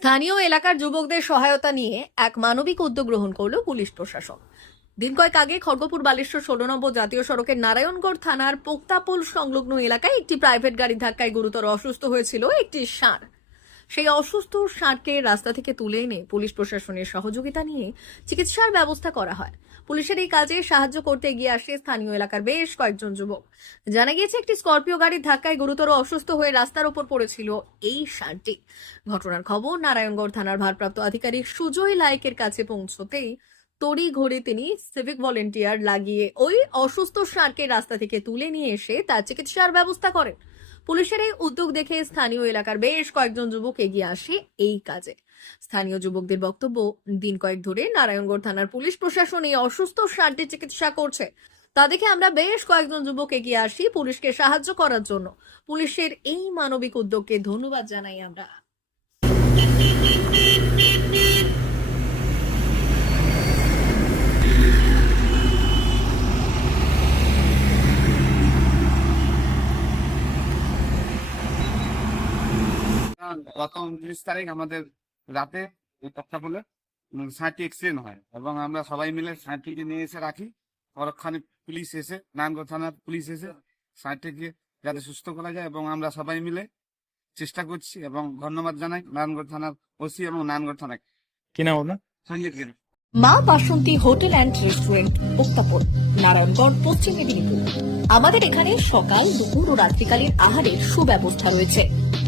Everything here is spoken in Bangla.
স্থানীয় এলাকার যুবকদের সহায়তা নিয়ে এক মানবিক উদ্যোগ গ্রহণ করল পুলিশ প্রশাসন। দিন কয়েক আগে খড়গপুর বালেশ্বর ষোলো নম্বর জাতীয় সড়কের নারায়ণগড় থানার পোক্তাপুল সংলগ্ন এলাকায় একটি প্রাইভেট গাড়ির ধাক্কায় গুরুতর অসুস্থ হয়েছিল একটি ষাঁড় সেই অসুস্থ ষাঁড়কে রাস্তা থেকে তুলে এনে পুলিশ প্রশাসনের সহযোগিতা নিয়ে চিকিৎসার ব্যবস্থা করা হয়। পুলিশের এই কাজে সাহায্য করতে এগিয়ে আসে স্থানীয় এলাকার বেশ কয়েকজন যুবক। জানা গিয়েছে, একটি স্করপিও গাড়ির ধাক্কায় গুরুতর অসুস্থ হয়ে রাস্তার ওপর পড়েছিল এই ষাঁড়টি ঘটনার খবর নারায়ণগড় থানার ভারপ্রাপ্ত আধিকারিক সুজয় লায়কের কাছে পৌঁছতেই তড়ি ঘড়ি তিনি সিভিক ভলেন্টিয়ার লাগিয়ে ওই অসুস্থ ষাঁড়কে রাস্তা থেকে তুলে নিয়ে এসে তার চিকিৎসার ব্যবস্থা করেন। পুলিশের এই উদ্যোগ দেখে স্থানীয় এলাকার বেশ কয়েকজন যুবক এগিয়ে আসে এই কাজে। স্থানীয় যুবকদের বক্তব্য দিন কয়েক ধরে নারায়ণগড় থানার পুলিশ প্রশাসন এই অসুস্থ শান্তি চিকিৎসা করছে। তা দেখে আমরা বেশ কয়েকজন যুবক এগিয়ে আসি পুলিশকে সাহায্য করার জন্য। পুলিশের এই মানবিক উদ্যোগকে ধন্যবাদ জানাই আমরা। গত উনত্রিশ তারিখ আমাদের রাতে এই তক্তাপুলে সাঁটি এক্সিডেন্ট হয় এবং আমরা সবাই মিলে সাঁটিকে নিয়ে এসে রাখি। পরক্ষণে পুলিশ এসে নানগড় থানার পুলিশ এসে সাঁটিকে যাতে সুস্থ করা যায় এবং আমরা সবাই মিলে চেষ্টা করছি এবং ধন্যবাদ জানাই নারায়ণগড় থানার ওসি এবং নারায়ণগড় থানাকে কি নাম আপনার? Sanjit Giri. Maa Basanti hotel and restaurant উত্তাপন Narayangarh Paschim Medinipur. আমাদের এখানে সকাল দুপুর ও রাত্রিকালীন আহারের সুব্যবস্থা রয়েছে।